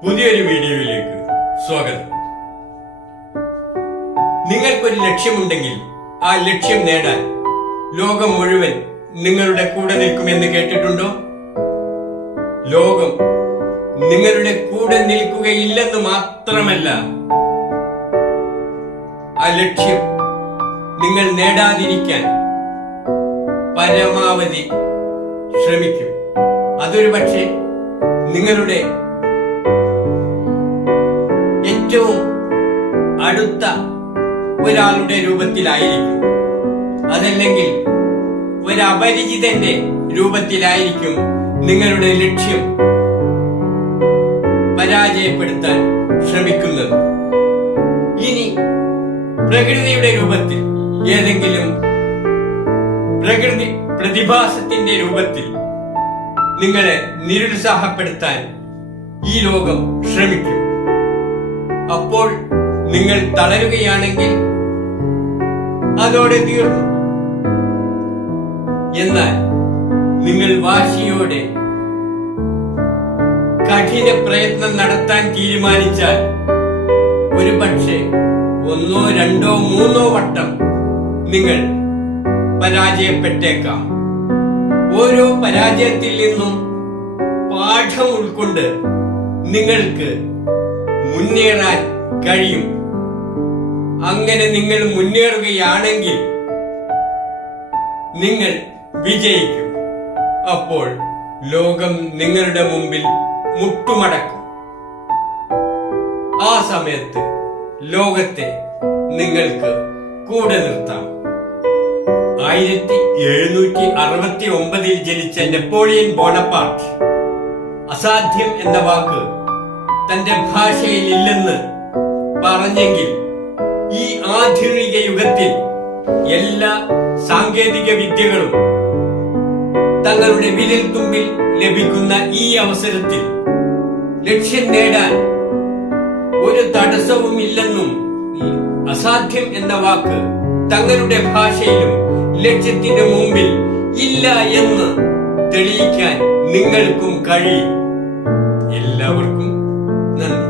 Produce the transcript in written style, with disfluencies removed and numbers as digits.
പുതിയൊരു വീഡിയോയിലേക്ക് സ്വാഗതം. നിങ്ങൾക്കൊരു ലക്ഷ്യമുണ്ടെങ്കിൽ ആ ലക്ഷ്യം നേടാൻ ലോകം മുഴുവൻ നിങ്ങളുടെ കൂടെ നിൽക്കുമെന്ന് കേട്ടിട്ടുണ്ടോ? ലോകം നിങ്ങളുടെ കൂടെ നിൽക്കുകയില്ലെന്ന് മാത്രമല്ല, ആ ലക്ഷ്യം നിങ്ങൾ നേടാതിരിക്കാൻ പരമാവധി ശ്രമിക്കും. അതൊരു പക്ഷേ നിങ്ങളുടെ ഏറ്റവും അടുത്ത ഒരാളുടെ രൂപത്തിലായിരിക്കും, അതല്ലെങ്കിൽ ഒരു അപരിചിതന്റെ രൂപത്തിലായിരിക്കും നിങ്ങളുടെ ലക്ഷ്യം പരാജയപ്പെടുത്താൻ ശ്രമിക്കുന്നത്. ഇനി പ്രകൃതിയുടെ രൂപത്തിൽ, ഏതെങ്കിലും പ്രകൃതി പ്രതിഭാസത്തിന്റെ രൂപത്തിൽ നിങ്ങളെ നിരുത്സാഹപ്പെടുത്താൻ ഈ ലോകം ശ്രമിക്കും. അപ്പോൾ നിങ്ങൾ തളരുകയാണെങ്കിൽ അതോടെ തീർന്നു. എന്നാൽ നിങ്ങൾ വാശിയോടെ കഠിന പ്രയത്നം നടത്താൻ തീരുമാനിച്ചാൽ ഒരു പക്ഷേ 1, 2, 3 വട്ടം നിങ്ങൾ പരാജയപ്പെട്ടേക്കാം. ഓരോ പരാജയത്തിൽ നിന്നും പാഠം ഉൾക്കൊണ്ട് നിങ്ങൾക്ക് മുന്നേറാൻ കഴിയും. അങ്ങനെ നിങ്ങൾ മുന്നേറുകയാണെങ്കിൽ നിങ്ങൾ വിജയിക്കും. അപ്പോൾ ലോകം നിങ്ങളുടെ മുമ്പിൽ മുട്ടുമടക്കും. ആ സമയത്ത് ലോകത്തെ നിങ്ങൾക്ക് കൂടെ നിർത്താം. 1769 ജനിച്ച നെപ്പോളിയൻ ബോണപ്പാർട്ട് അസാധ്യം എന്ന വാക്ക് തന്റെ ഭാഷയിൽ ഇല്ലെന്ന് പറഞ്ഞെങ്കിൽ ഈ ആധുനിക യുഗത്തിൽ എല്ലാ സാങ്കേതിക വിദ്യകളും തങ്ങളുടെ വിരൽത്തുമ്പിൽ ലഭിക്കുന്ന ഈ അവസരത്തിൽ ലക്ഷ്യം നേടാൻ ഒരു തടസ്സവും ഇല്ലെന്നും അസാധ്യം എന്ന വാക്ക് തങ്ങളുടെ ഭാഷയിലും ലക്ഷ്യത്തിന് മുമ്പിൽ ഇല്ല എന്ന് തെളിയിക്കാൻ നിങ്ങൾക്കും കഴിയും. എല്ലാവർക്കും നന്ദി.